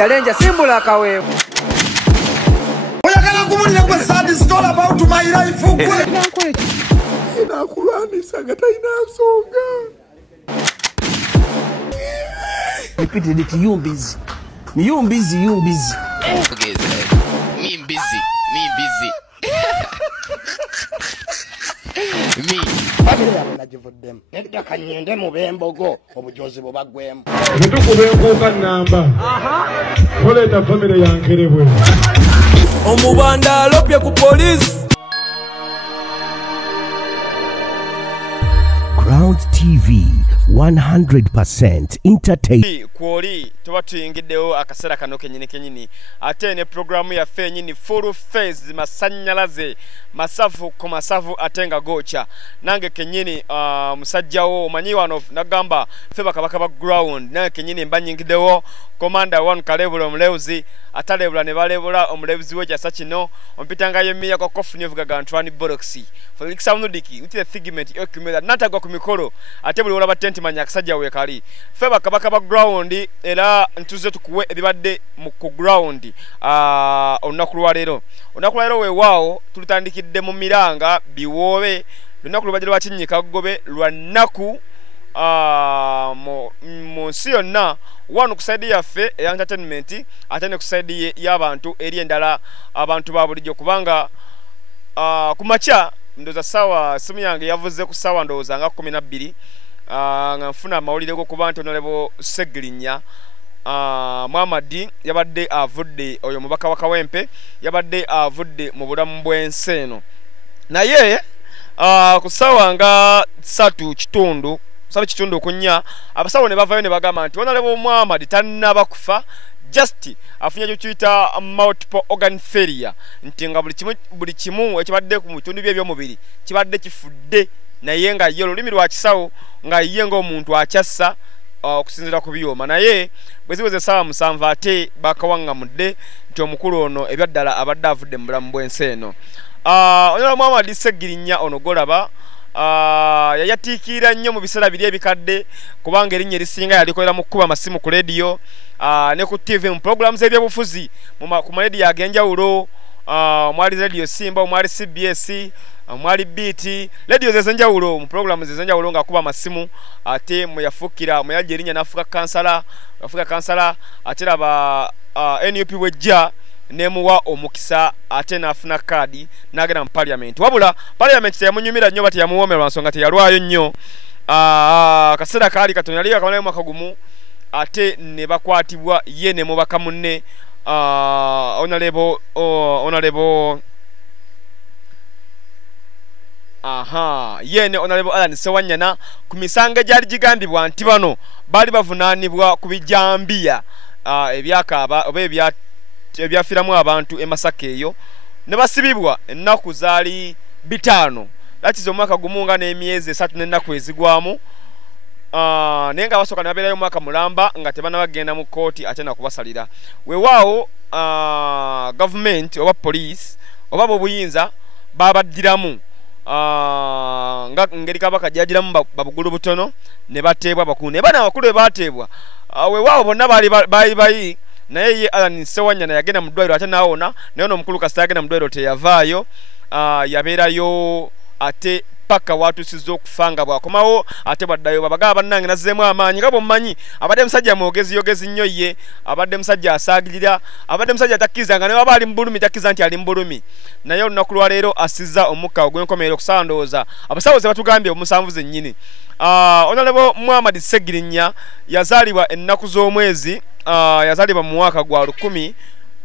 challenge simbula akawewe. Oyagala kumulira kwa sad story about my life. Inakulani sagata inasonga. Repeated it, you busy. You busy, you busy. Okay, me busy. Me. Family yabo najivuddem. Nedda kanyende mu bembogo obujozi bobagwemu. Netukubenkuuka namba. Koleta family yankerebwe. Omubanda alopye ku police. Ground TV 100% entertain. Kwoli tuba tuyingiddewo akaseera kano kenyini ate ne programu yaffe enyini full phase masanyalaze masafu ku masafu atenga gocha nange kenyini musajjawo omanyi wano nagamba ffe bakabaka ba ground nange kenyini mbanyingiddewo Commander 1 Kalebula omulewuzi atalebula ne balebula omulewuzi we kyasa kino ompitanga yemiya ko kofuni evugaga Antoine Boroxy Felix Amnudiki uti the figment okumela natagwa ku mikolo ate buli olaba tent manya akasajja we kali ffe bakabaka ba ground era ntuze tukuwe ebibadde mu ku ground olunaku lwa leero we waawo tulutandikidde mu Miranga biwoobe lunaku lubajja lwa Kinyika Gobe lwa nnaku mu nsi yonna wano ku side yaffe eya entertainment ate ne ku side y'abantu eri endala abantu ba bulijjo kubanga ku makya ndoza sawa simu yange yavuze ku sawa ndoza nga 12 nga nfuna amawulire go kuba nti Honorable Segirinya Muhammad yabadde avudde oyo mubaka wa Kawempe yabadde avudde mu bulamu bw'ensi eno naye ku sawa nga 3 kitundu kunya abasawo ne bavayo ne bagamba nti Honorable Muhammad tannaba kufa just afunya cyo tuyita multiple organ failure nti nga buli kimu ekibadde ku mutundu bye by'omubiri kibadde kifudde naye nga ye olulimi lwa kisawo nga ye ng'omuntu akyassa okusinzira ku byoma naye bweziweze sawa 7 ate bakawangamudde nti omukulu ono ebyaddala abadde avudde mu bulamu bw'ensi eno Honorable Muhammad Segirinya ono golaba yayatiikira nnyo mu biseera biri ebikadde kubanga erinnya erisinga yalikolera mu kuba amasimu ku radio ne ku TV mu programs ebyobufuzi ku radio ag'enjawulo mwali radio Simba mwali CBS mwali BT radio zezenjawulo mu programs zezenjawulo nga kuba amasimu ate muyafukira muyajja erinnya n'afuka kansala ate laba NUP wejja nemuwa omukisa ate nafuna kadi nagenda mu parliament wabula parliament teyamunyumira nnyo bati yamuwomerwa nsonga teyalwayo nnyo kaseera kaali katono yali akamalayo mwaka gumu ate ne bakwatibwa ye ne mubaka munne Honorable yene Honorable Alan Sewanyana ku misango gyali gigambibwa nti bano bali bavunaanibwa ku bijambiya ebyakaaba oba ebyafiramu abantu emasaka eyo ne basibibwa ennaku zaali 5 lati omwaka gumunga n'emyezi 3 n'ennaku ezigwamu naye nga basooka ne babeerayo mwaka mulamba nga tebanabagenda mu kooti ate nakubasalira weewaawo government oba police oba bobuyinza babaddiramu nga ngeri kabaka gyagiramu babugulu butono ne bateebwa bakulu naye bana abakulu bebateebwa weewaawo bonna baali naye ye Alan Sewanyana yagenda mu ddwaliro ate naawona naye ono omukulu kasita yagenda mu ddwaliro teyavaayo yabeerayo ate paka watusiza okufa nga bwakomawo ate baddayo babagaba bannange nazzeemu amaanyi nga bwommanyi abadde musajja mwogezi nnyo ye abadde musajja asaagirira abadde musajja takkiriza nga ne waba ali mu bulumi takkiza nti ali mu bulumi naye olunaku lwa leero asizza omukka ogw'enkomerero okusandooza abasawo ze batugambye omusanvu zennyini Honorable Muhammad Segirinya yazaalibwa ennaku z'omwezi yazaalibwa mu mwaka gwa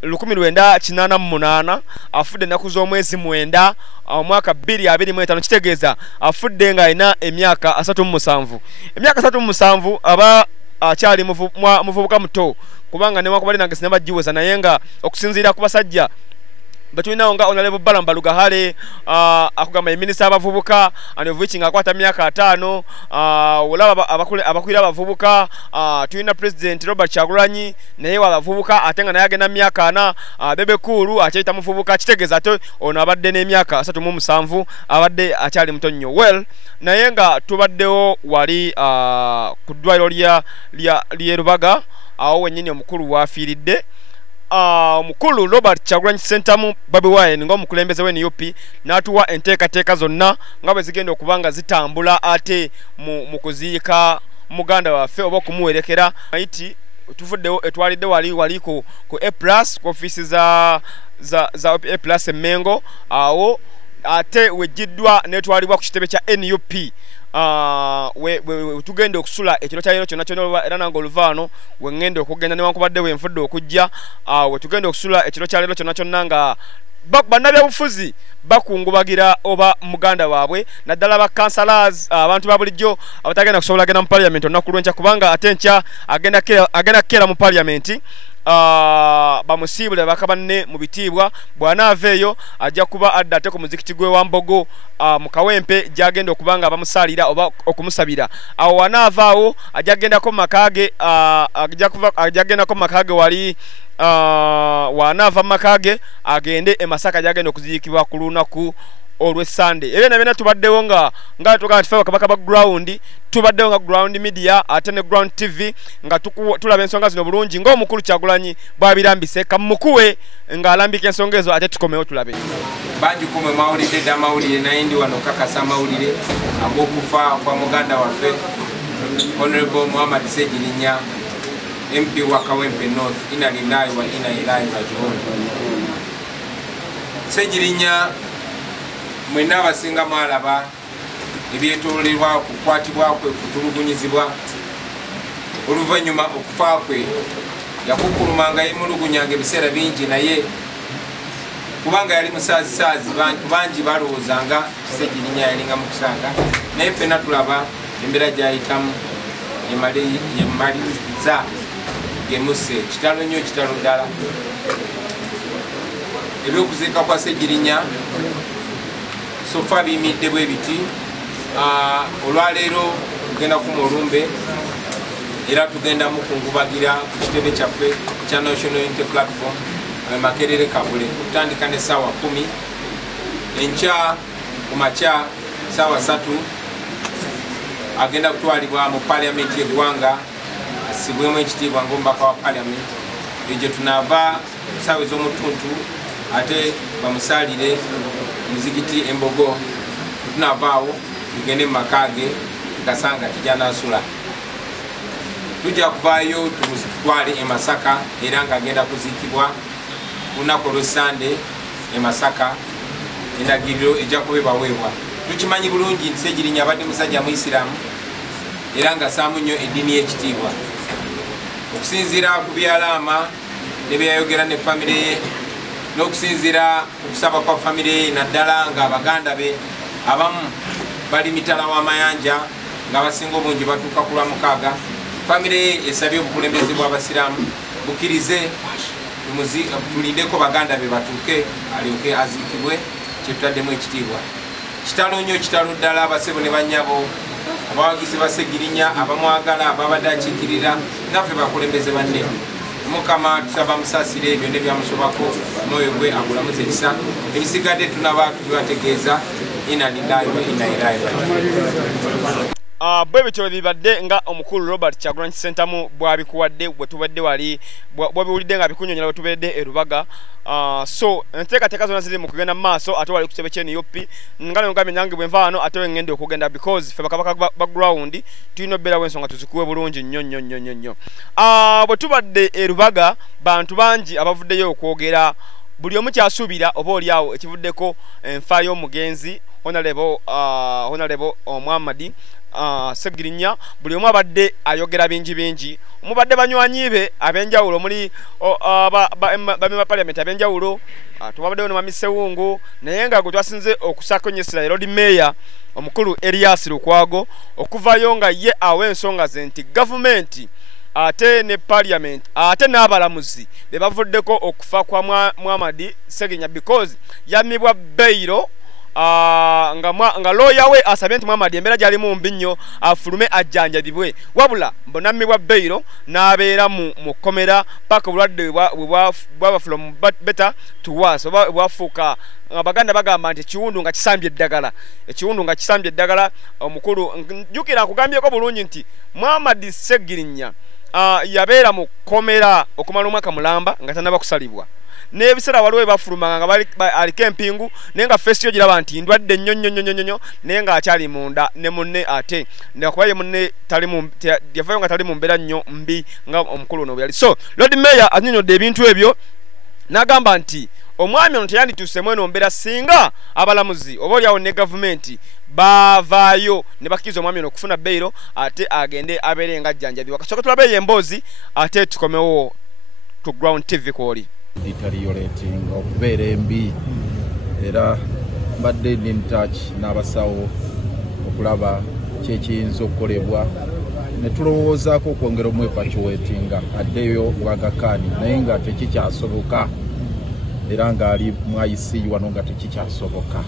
1988 afudde ennaku z'omwezi 9 omwaka 2025 kitegeeza afudde nga alina emyaka 37 emyaka 37 aba akyali muvubuka muto kubanga newakubali nange sinabajjiweza naye nga okusinziira ku basajja betulinawo nga Honorable Balamba Lugahale akugamba eminisa abavubuka anovuchi nga akwata myaka 5 olaba abakulira abavubuka tulina President Robert Kyagulanyi naye abavubuka atenga naye agenda myaka 4 Bebe Kulu akyayita muvubuka kitegeeza ate ono abadde n'emyaka 37 abadde akyali muto nnyo well naye nga tubaddewo wali ku ddwaliro lya Rubaga awo wennyini omukulu wafiiridde. Omukulu Robert Kyagulanyi Ssentamu Bobi Wine ng'omukulembeze w'NUP n'atuwa enteekateeka zonna nga bwe zigenda okuba nga zitambula ate mu kuziika muganda waffe oba okumuwerekera. Maiti tuvuddewo etwalidde wali ku A+ ku ofiisi za A+ Emmengo awo ate wejjiddwa n'etwalibwa ku kitebe kya NUP. Tugenda okusula ekiro kya leero kyonna era nange oluvaano we ngenda okugenda newankubadde we nfudde okujja we tugenda okusula ekiro kya leero kyonna nga bannabyabufuzi bakungubagira oba muganda waabwe naddala ba councillors abantu ba bulijjo abatagenda kusobola genda mu parliament olunaku lw'enkya kubanga ate enkya agenda kukeera mu parliament. Bamusiibule bakabanne mu bitiibwa bw'anaaveeyo ajja kuba adda ate ku muzikiti gwe wa Mbogo mu Kawempe gy'agenda okubanga bamusaalira oba okumusabira. Awo wanaavaawo ajja kugendako mu makaage agendako mu makaage wali wanaava mu makaage agende e Masaka gy'agenda okuziikibwa ku lunaku olw'Essande. Ebyo byonna tubaddewo nga tugaa nti ffe bakabaka background tubaddewo nga Ground Media ate ne Ground TV nga tulaba ensonga zino bulungi ng'omukulu Kyagulanyi bw'abirambise kamukuwe ng'alambika ensonga ezo ate tukomewo tulabe. Banji kumwe mawulire dda mawulire naye ndi wano kakasa amawulire ag'okufa kwa muganda waffe Honorable Muhammad Ssegirinya MP wa Kawempe North inna lillahi wa inna ilaihi raji'un. Ssegirinya mwena abasinga mwalaba ebyetolerwa okukwatibwa kwe kutulugunyizibwa oluvannyuma okufa kwe yakukulumanga yemulugunyanga ebiseera bingi naye kubanga yali musaazisaazi bantu bangi balowoozanga Ssegirinya yalinga mu kusanga naye ffenna tulaba embeera gy'ayitamu yemaliza gemuse kitalo nnyo kitalo ddala. Ebyokuziika kwa Ssegirinya sofa biyimidde bwe biti. Olwaleero tugenda ku Mulumbe era tugenda mukungubagira ku kitebe kyaffe kya National Unity Platform Makerere Kabule kutandika ne ssaawa 10 enkya ku makya ssaawa 3 agenda kutwalibwa mu Parliament y'eggwanga asibwemu ekitiibwa ng'omubaka wa Parliament. Egyo tunaava ssaawa ez'omutuntu ate bamusaalire muzigiti Embogo tunaavaawo tugende mu makaage gasanga tijanaasula. Tujja kuvaayo tumutwale e Masaka era ng'agenda kuziikibwa ku lunaku olw'Essande e Masaka. Endagiriro ejja kubebaweebwa. Tukimanyi bulungi nti Ssegirinya abadde musajja Muisiraamu era ng'assaamu nnyo eddiini y'ekitiibwa. Okusinziira ku byalaama ne byayogera ne famire ye n'okusinziira okusaba kwa famire ye naddala nga baganda be abamu bali mitala w'amayanja ng'abasinga obungi batuuka ku lwa 6. Famire ye esabye obukulembeze bw'Abasiraamu bukkirize tulindeko baganda be batuuke alyoke aziikibwe kyetutaddemu ekitiibwa. Kitalo nnyo kitalo ddala abasebo ne bannyabo abawagizi ba Ssegirinya abamwagala ababadde akiikirira naffe bakulembeze banne. Mukama tusaba musaasire ebyo ne byamusobako omwoyo gwe agulamuze ekisa. Ebisigadde tunaba tubibategeeza inna lillahi wa inna ilaihi raji'un. Bwe bityo bibadde nga omukulu Robert Kyagulanyi Ssentamu bw'abikuwadde bwe tubadde wali bw'obiwulidde nga bikunyonyola bwe tubeedde e Rubaga. So enteekateeka zonna ziri mu kugenda mu maaso ate wali ku kitebe ky'NUP nga nengambye nange bwe nva wano ate we ngenda okugenda because ffe bakabaka background tulina obbeerawo ensonga tuzikuwe bulungi nnyo. Bwe tubadde e Rubaga bantu bangi abavuddeyo okwogera buli omu kyasuubira oba oliawo ekivuddeko enfa y'omugenzi Honorable Muhammad Ssegirinya. Buli omu abadde ayogera bingi omubadde banywanyi be ab'enjawulo muli bamema Parliament ab'enjawulo tubaddewo ne Mami Ssewungu naye nga gwe twasinze okusaako nnyo Israel Road Mayor omukulu Elias Lukwago okuvayo nga ye awa ensonga ze nti gavumenti ate ne Parliament ate n'abalamuzi be bavuddeko okufa kwa Muhammad Ssegirinya because yamibwa beyiro nga lawyer we asabye nti Muhammad embeera gy'alimu mbi nnyo afulume ajjanjabibwe wabula mbonamibwa beyiro n'abeera mu kkomera paka obulwadde bwaba from better to worse oba bwafuuka abaganda bagamba nti ekiwundu nga kisambye eddagala omukulu njukira akugambyeko bulungi nti Muhammad Ssegirinya yabeera mu kkomera okumala omwaka mulamba nga tanaba kusalibwa n'ebiseera waliwo bafulumanga nga aliko empingu naye nga fesi yo giraba nti ndwadde nnyo naye ng'akyali munda ne munne ate kuba ye munne yavayo nga tali mu mbeera nnyo mbi nga omukulu ono bwe yali. So Lord Mayor annyonnyodde ebintu ebyo n'agamba nti omwami ono teyandituuse mweno mbeera singa abalamuzi oba oliawo ne gavumenti bavaayo ne bakkiriza omwami ono okufuna beyiro ate agende abeere nga ajjanjabibwa. Kasooka tulabeeyo emboozi ate tukomewo to Ground TV kwoli. Deteriorating okubeera embi era mbadde in touch n'abasawo okulaba kyekiyinza okukolebwa ne tulowoozaako okwongera omwepacuwetinga addeyo wagakaani naye nga tekikyasoboka era ng'ali mu ICU wano nga tekikyasoboka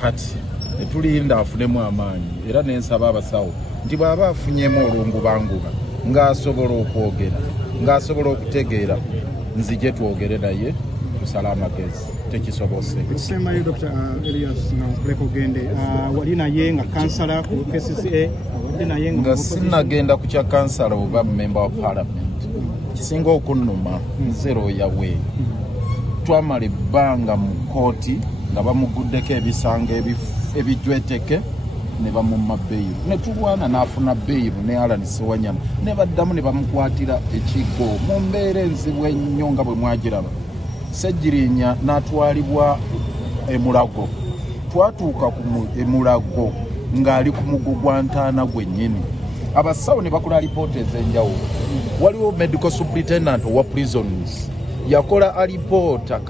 kati ne tulinda afunemu amaanyi era nensaba abasawo nti bw'aba afunyemu olungubanguba ng'asobola okwogera ng'asobola okutegeera nzije twogere naye tusala amagezi tekisobose. Ekisema ye Dr. Elias Lekogende wali naye nga kansala ku KCCA wali naye nga sinagenda ku kya kansala oba member wa parliament kisinga okunnuma nzero yawe twamala ebbanga mu kooti nga bamuguddeko ebisanga ebijweteke ne bamumma beyiro ne tulwana n'afuna beyiro ne Alan Sewanyana ne baddamu ne bamukwatira ekigo mu mbeera enzibu ennyo nga bwe mwagiraba. Ssejjirinya n'atwalibwa emulago twatuuka ku emulago ng'ali ku mugo gwa ntaana gwennyini. Abasawo ne bakola alipoota ez'enjawulo. Waliwo medical superintendent wa prisons yakola alipoota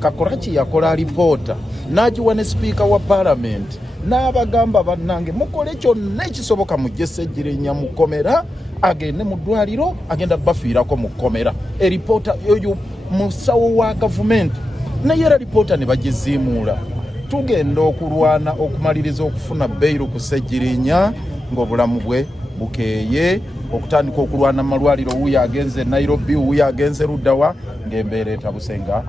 Kakoraki yakola alipoota n'agiwa ne speaker wa parliament n'abagamba bannange mukole kyonna ekisoboka mujje Ssejjirinya mu kkomera agende mu ddwaliro agenda bafiirako mu kkomera. Eripoota eyo musawo wa gavumenti naye era alipoota ne bagiziimuula. Tugenda okulwana okumaliriza okufuna beyiro ku Ssejjirinya ng'obulamu bwe bukeeye okutandika okulwana malwaliro wuyo agenze Nairobi wuyo agenze Ruddawa ng'embeera etabusenga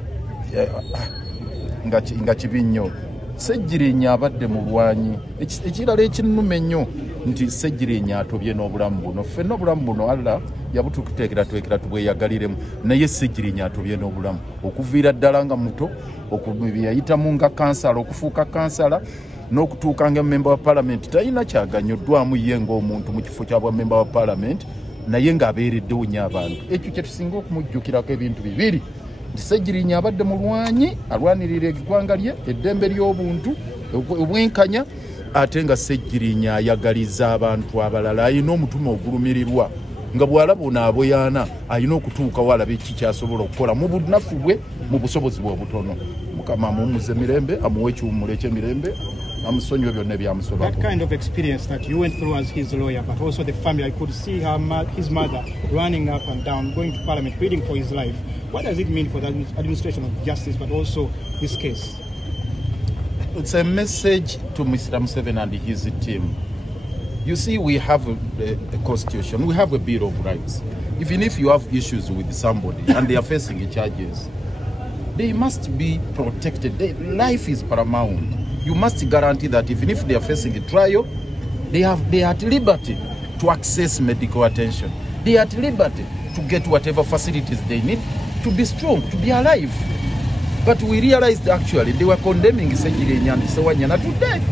nga kibi nnyo. Ssejjirinya abadde mu lwanyi ekirala ekinnuma ennyo nti Ssejjirinya atobye n'obulamu buno. Ffenna obulamu buno Allah yabututeekera tubweyagaliremu naye Ssejjirinya atobye n'obulamu okuviira ddala nga muto okubiyayitamu nga kansala okufuuka kansala n'okutuuka nga member wa parliament talina kyaganyoddwamu ye ng'omuntu mu kifo kya bwa member wa parliament naye ng'abeereddewo nnyo abantu. Ekyo kye tusinga okumujjukirako ebintu bibiri nti Ssejjirinya abadde mu lwanyi alwanirira eggwanga lye eddembe ly'obuntu obwenkanya ate nga Ssejjirinya ayagaliza abantu abalala ayina omutima ogulumirirwa nga bw'alaba ono aboyaana ayina okutuukawo alaba ekikyasobola okukola mu bunafu bwe mu busobozi bwe obutono. Mukama amumuze mirembe amuwe ekiwummulo eky'emirembe amusonyiwe byonna ebyamusobako. That kind of experience that you went through as his lawyer but also the family, I could see his mother running up and down going to parliament pleading for his life. What does it mean for the administration of justice but also this case? It's a message to Mr. Museveni and his team. You see, we have a constitution, we have a Bill of Rights. Even if you have issues with somebody and they are facing charges, they must be protected. Life is paramount. You must guarantee that even if they are facing a trial, they are at liberty to access medical attention. They are at liberty to get whatever facilities they need to be strong, to be alive. But we realized actually they were condemning Ssejjirinya and Sewanyana to death.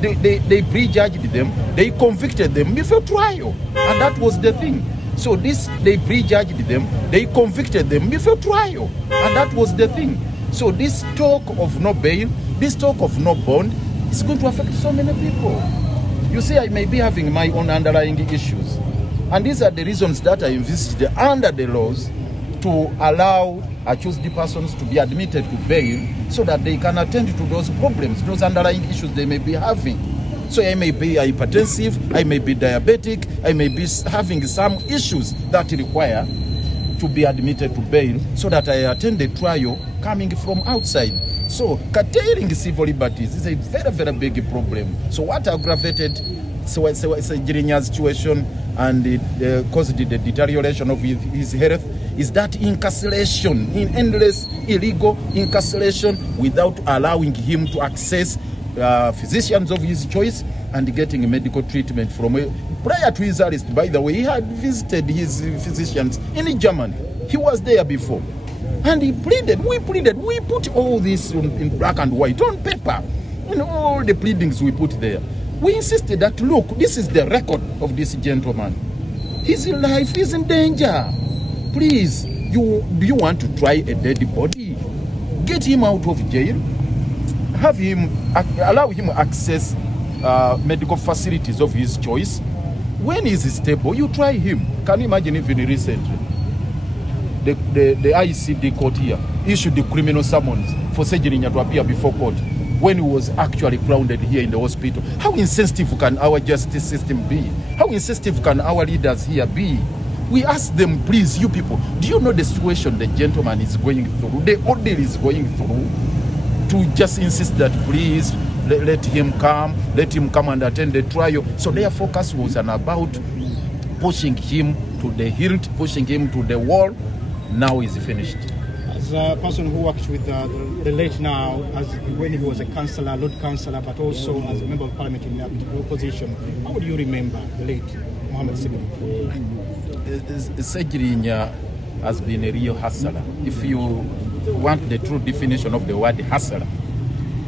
They prejudged them, they convicted them before trial, and that was the thing. So they prejudged them, they convicted them before trial, and that was the thing. So this talk of no bail, this talk of no bond is going to affect so many people. You see, I may be having my own underlying issues, and these are the reasons that I envisaged under the laws to allow accused persons to be admitted to bail so that they can attend to those problems, those underlying issues they may be having. So I may be hypertensive, I may be diabetic, I may be having some issues that require to be admitted to bail so that I attend the trial coming from outside. So curtailing civil liberties is a very, very big problem. So what aggravated Ssejjirinya's situation and caused the deterioration of his health is that incarceration, in endless illegal incarceration without allowing him to access physicians of his choice and getting medical treatment from prior to his arrest. By the way, he had visited his physicians in Germany. He was there before. And he pleaded, we put all this in black and white on paper. In all the pleadings we put there. We insisted that, look, this is the record of this gentleman. His life is in danger. Please, do you want to try a dead body? Get him out of jail. Have him, allow him access medical facilities of his choice. When he's stable, you try him. Can you imagine even recently? The ICD court here issued the criminal summons for Sejirinya to appear before court when he was actually grounded here in the hospital. How insensitive can our justice system be? How insensitive can our leaders here be? We ask them, please, you people, do you know the situation the gentleman is going through, the ordeal is going through, to just insist that, please, let him come and attend the trial. So their focus was about pushing him to the hilt, pushing him to the wall. Now he's finished. As a person who worked with the late now, as when he was a councillor, Lord Councillor, but also as a member of parliament in the opposition, how would you remember the late Mohamed Sejirinya? Sejirinya has been a real hustler. If you want the true definition of the word hustler,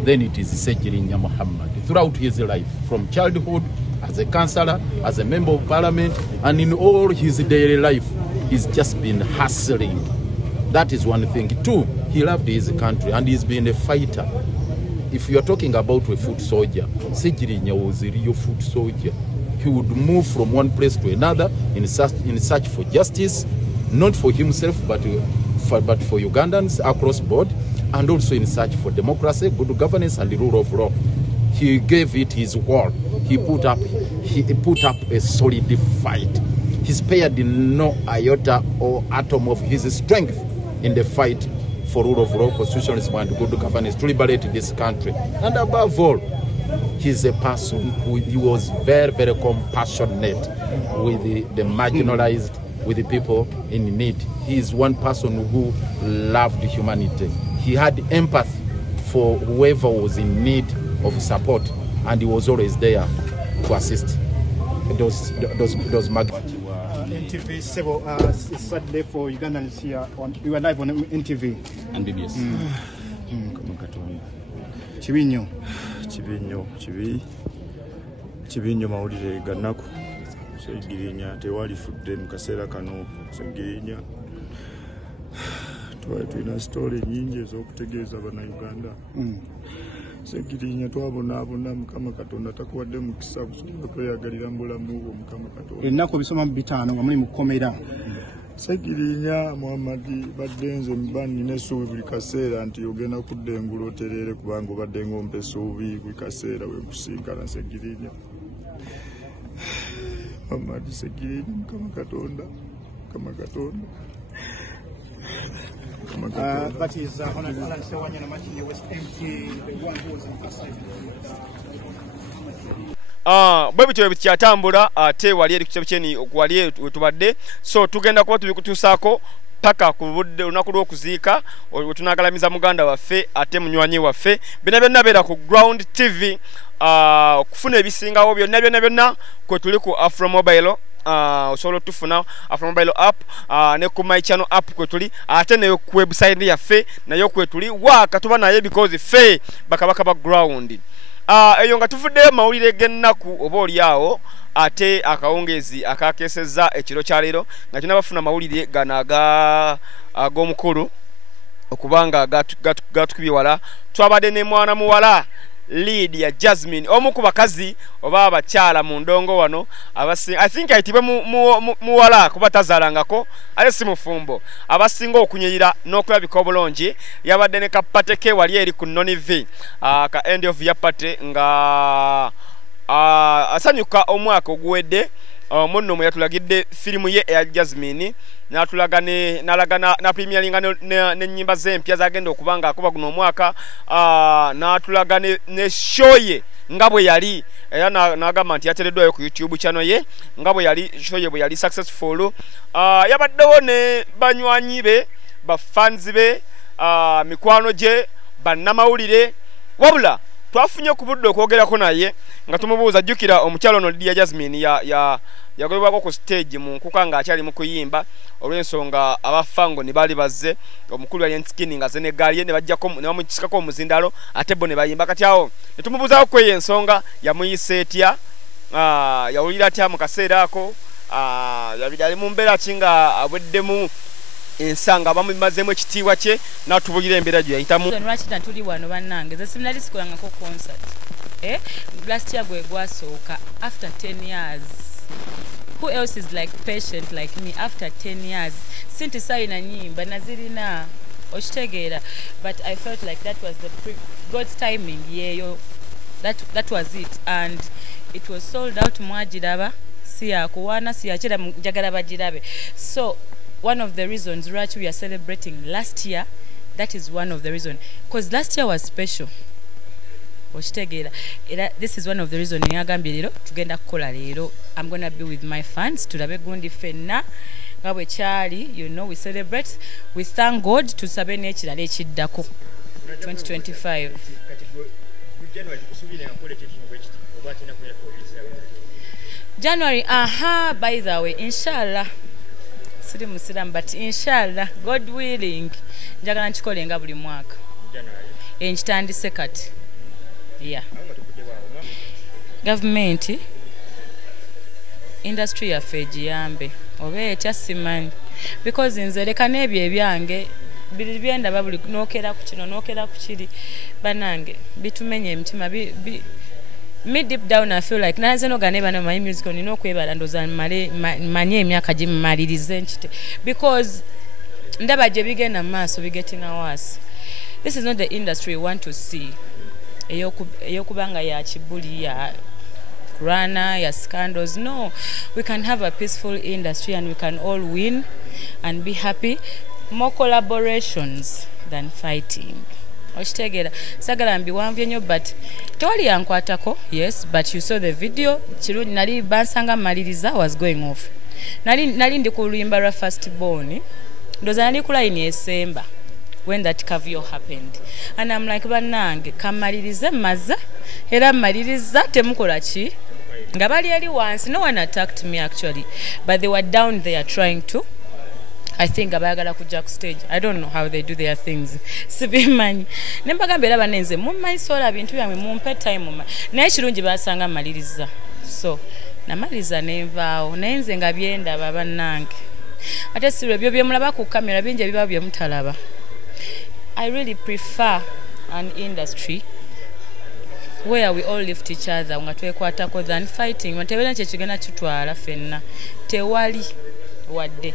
then it is Sejirinya Mohammed. Throughout his life, from childhood, as a councillor, as a member of parliament, and in all his daily life, he's just been hustling. That is one thing. Two, he loved his country and he's been a fighter. If you are talking about a foot soldier, Sejirinya was a real foot soldier. He would move from one place to another in search for justice, not for himself, but for Ugandans across board, and also in search for democracy, good governance, and the rule of law. He gave it his word. He put up a solid fight. He spared no iota or atom of his strength in the fight for rule of law, constitutionalism, and good governance to liberate this country. And above all, he's a person who was very, very compassionate with the marginalized, with the people in need. He is one person who loved humanity. He had empathy for whoever was in need of support, and he was always there to assist those NTV Sebo, it's Saturday for Ugandans here. We were live on NTV. And BBS. Chibinyo mawulire ganaku. Sejirinya tewali fudde mu kaseera kano. Sejirinya tulina story nyingi ez'okutegeeza bannayuganda. Sejirinya twabonaabona Mukama Katonda takuwadde mukisa gusobola kweyagalira mu bulamu bwo Mukama Katonda. Ennaku bisoma 5 nga muli mu kkomera. Sejirinya Muhammadi badde nze nina essuubi buli kaseera nti ogenda kuddengula otereere kubanga obadde ng'ompa essuubi buli kaseera we kusinkana Sejirinya. Muhammadi Sejirinya Mukama Katonda. That is Honorable Alan Sewanyana Machinye West MP, the one who was incarcerated. Bwe bityo bikyatambula ate wali eri ku kyeni wali tubadde so tugenda kuba tubikutuusaako paka ku budde olunaku lw'okuziika wetunaagalamiza muganda waffe ate munywanyi waffe byonna beera ku Ground TV okufuna ebisingawo byonna kwe tuli ku Afro Mobile osobola tufuna Afro Mobile app ne ku My Channel app kwe tuli ate ne ku website yaffe nayo kwe tuli waka tuba naye because ffe bakabaka ba Ground eyo nga tuvudde mawulire g'ennaku oba oliawo ate akawungezi akakeseza ekiro kya leero nga tunabafuna mawulire gano ag'omukulu okubanga gatukubye wala twabadde ne mwana muwala Lydia Jasmine omu ku bakazi oba abakyala mu ndongo wano I think ayitibwe muwala kuba tazaalangako ale si mufumbo abasinga okunyirira n'okulabika obulungi yabadde ne kapateke wali eri ku Nonive ka end of year party nga asanyuka omwaka oguwedde munno mwe yatulagidde firimu ye eya Jasmine n'alagana na premieringa n'ennyimba z'empya zagenda okubanga akuba guno omwaka n'atulaga ne show ye nga bwe yali era n'agamba nti yateereddwayo ku YouTube channel ye nga bwe yali show ye bwe yali successful yabaddewo ne banywanyi be bafans be mikwano gye bannamawulire wabula twafunye ku budde okwogerako naye nga tumubuuza jjukira omukyalo ono Lydia Jasmine yagobebwako ku stage mu nkuka ng'akyali mu kuyimba olw'ensonga abafango ne baali bazze omukulu yali ensikini nga ze n'eggaali ye ne bajjako ne bamukisikako omuzindalo ate bo ne bayimba kati awo ne tumubuuzaako ku eyo ensonga yamuyisa etya yawulira atya mu kaseera ako yali mu mbeera ki nga abweddemu ensanga bamumazeemu ekitiibwa kye n'atubulira embeera gye yayitamu. Lwaki tuli wano bannange ze siminali sikolangako concert last year gwe gwasooka after 10 years. Who else is like patient like me after 10 years? Sinti sayina nyimba nazirina okitegeera, but I felt like that was the God's timing. Yeah, that was it, and it was sold out. Mwagiraba siyakuwaana siyakira njagala bagirabe. So one of the reasons right we are celebrating last year, that is one of the reasons, because last year was special. This is one of the reasons tugenda kukola leero. I'm gonna be with my fans tulabe gundi fenna nga bwe kyali, you know, we celebrate, we thank God, tusabe n'ekirala ekiddako 2025. January, by the way, inshallah siri musiramu, but inshallah God willing njagala nkikolenga buli mwaka nkitandise kati. Yeah. Government industry yaffe giyambe oba etya simanyi, because nze leka n'ebyo ebyange biri byendaba buli nookera ku kino nookera ku kiri banange bitumenye emitima me deep down I feel like naze nogane bano my music nina okwebala ndoza manye emyaka gimalirize nkite, because ndaba gye bigenda mu maaso bigetinga worse. This is not the industry we want to see. Eyokubanga ya kibuli ya rana ya scandals. No, we can have a peaceful industry and we can all win and be happy. More collaborations than fighting. Oshitegera sagala mbiwanvye nnyo, but tewali yankwatako. Yes, but you saw the video. Kirungi nali bansanga maliriza was going off. Nali ndi ku luyimba lwa first born. Ndoza nali ku line esemba when that cavio happened, and I'm like banange kamalirize maza era maliriza temukola ki nga bali ali once. No one attacked me actually, but they were down there trying to, I think abayagala kujja ku stage. I don't know how they do their things. Sibimanyi nembaga mbera banenze mumanyi sola bintu byamwe mumpe time naye kirungi basanga maliriza, so namaliriza nenvaawo nayenze nga byenda babannange ate sirwe byo byemulaba ku kamera bingi biba byemutalaba. I really prefer an industry where we all lift each other nga twekwatako than fighting. Matebera kye kigenda kitwala fenna tewali wadde,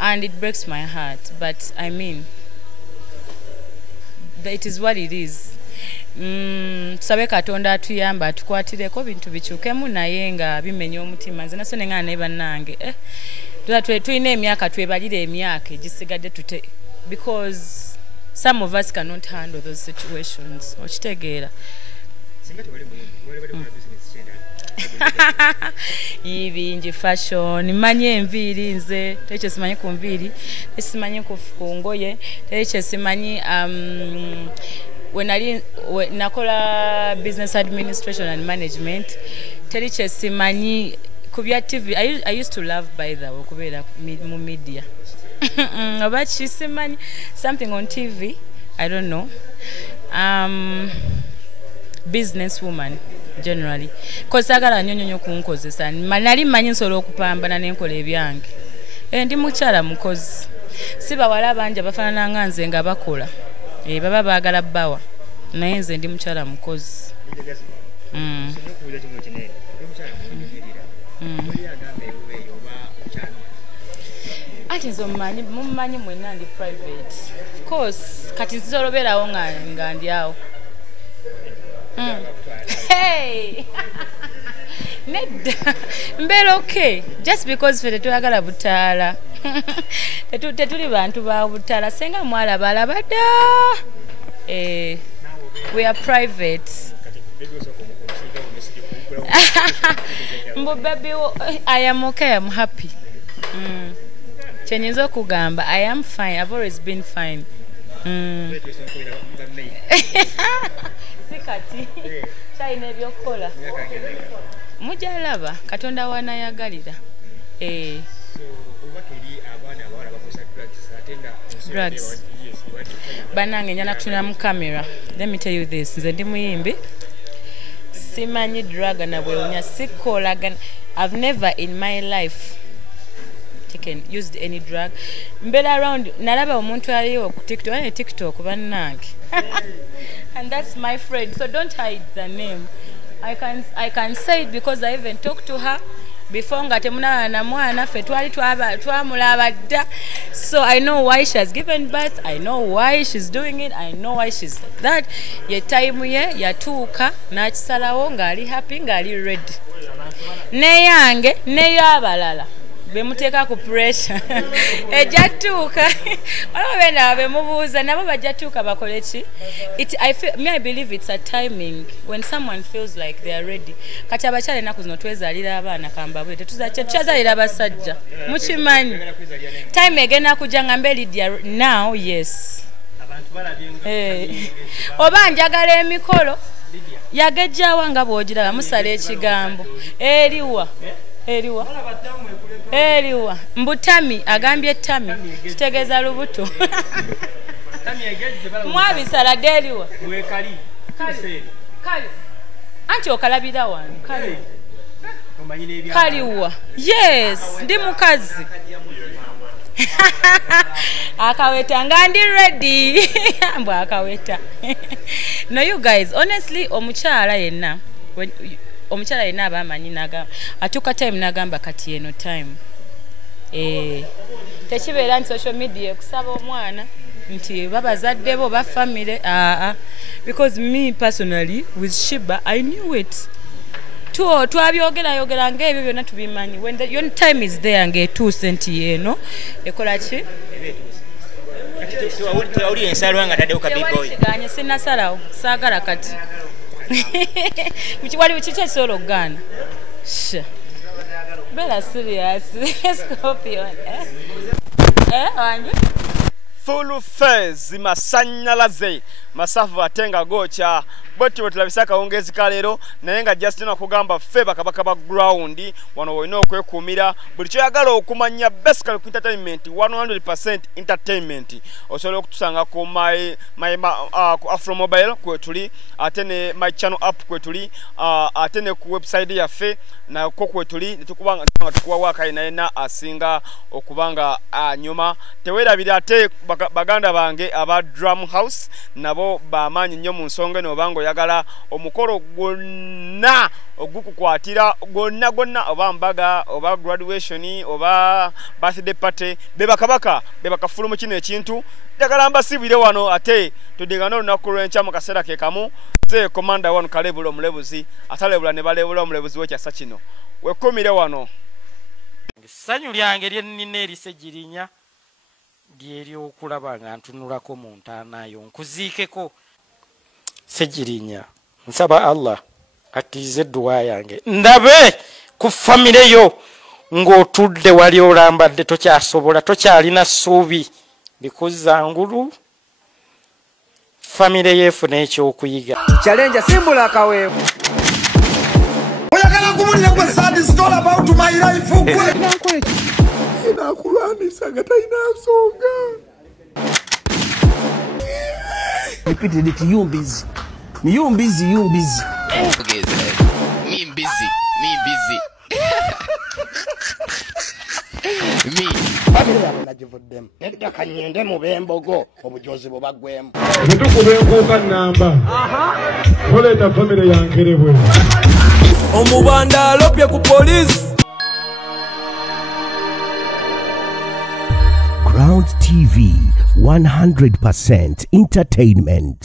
and it breaks my heart, but I mean it is what it is. Tusabe Katonda atuyamba atukwatireko bintu bikyukemu naye nga bimenya omutima. Nze naso nenga ne bannange tulina emyaka twebalire emyaka egisigadde tute, because some of us cannot handle those situations. Okitegeera ibingi fashion manye enviiri nze tekyo simanyi ku nviiri, simanyi ku ngoye, tekyo simanyi when nakola business administration and management, tekyo simanyi kubya TV. I used to love by the okubeera mu media. About simanyi something on TV, I don't know. Businesswoman generally, because sagala nyonyo kunkozesa nali manyi nsobola okupambana n'enkola ebyange. Ndi mukyala mukozi, si bawala bangi abafaanana nga nze nga bakola baba baagala bbawa, naye nze ndi mukyala mukozi. Ati nze mumanyi mwenna ndi private, of course kati nzoloberawo nga ndi awo. Hey! Nedda mbeera okay, just because ffe tetwagala butaala. Tetuli bantu ba butaala, senga mwalaba alaba dda. We are private. Mbo baby, I am okay, I'm happy. Kyenyinza okugamba, I am fine, I've always been fine. kati kyalina ebyokukola mujalaba katonda wanayagalira drugs banange njana kutuna mu camera. Let me tell you this, nze ndi muyimbi simanyi drug na bwewunya sikolagana. I've never in my life used any drug. Mbele around nalaba omuntu aliwo ku TikTok bannange and that's my friend, so don't hide the name. I can say it because I even talked to her before nga temunana na mwana fe twali twamulaba dda, so I know why she has given birth, I know why she's doing it, I know why she's that. Ye time ye yatuuka n'akisalawo ng'ali happy ng'ali ready. Neyange neyabalala bemuteeka ku pressure ejatuuka waliwo bena bemubuuza nabo bajatuuka bakole ki. I believe it's a timing when someone feels like they are ready. Kati abakyala ennaku zino twezaalira abaana kambabwe tetukyazaalira abasajja mukimanyi time egenda kujja nga mbe Lydia now. Yes oba njagala emikolo yagejjaawa nga bw'ogiraba musala ekigambo eriwa mbutami agambye tami kitegeeza lubuto mwabisala deriwa kali anti okalabira wano kaliwa. Yes ndi mukazi akaweta nga ndi ready mbwa akaweta. No you guys, honestly omukyala yenna abamanyi nagamba atuuka time nagamba kati eno time tekibeera nti social media ekusaba omwana nti babazadde bo ba family because me personally with Shiba I knew it twabyogera ng'ebyo byonna tubimanyi when your time is there ng'etuuse nti eno ekola ki tuwawulira ensalwa nga taddewo ka big boy kiganye sinasalawo saagala kati wali kiki ekisobola okugaana beera serious Scorpion wange full phase masanyalaze masafu atenga gocha boti botulabisa akawungezi kaleero naye nga Justin akugamba ffe bakabaka ba ground wano wolina okwekuumira buli kyoyagala okumanya basically ku entertainment 100% entertainment osobola okutusanga ku ku Afro Mobile kwetuli ate ne my channel app kwetuli ate ne ku website yaffe nako kwetuli netukubanga tukuwa waka inaena asinga okubanga nyuma tewerabira ate baganda bange aba Drum House nabo bamanyi nnyo mu nsonga eno bango yagala omukolo gwonna ogukukwatira gonna oba mbaga oba graduation oba birthday party bebakabaka bebakafulumu kino ekintu yagala mbasibire wano ate tudingana olunaku lw'enkya mu kaseera ke kamu ze commander wano kalebula omulebuzi atalebula ne balebula omulebuzi w'ekyasa kino wekumire wano essanyu lyange lyennina erisejjirinya lyeryokulaba nga ntunulako mu ntaanayo nkuziikeko sejjirinya nsaba Allah atiize edduwa yange ndabe ku famire yo ng'otudde wali olambadde tokyasobola tokyalina ssuubi bikuzangulu famire yeefuna ekyokuyiga challenge simbula akaweewo oyagala kumulira gwe sad story about my life gwe nakulwanyisa nga talina nsonga. Repeated it, you busy. You busy. Okay, me busy. Me. Nagivuddemu. Nedda kanyende mu bembogo obujozi bwe bagwemu. Netukubenkuuka namba. Koleeta famire yankerebwe. Omubanda alopye ku police. Ground TV 100% entertainment.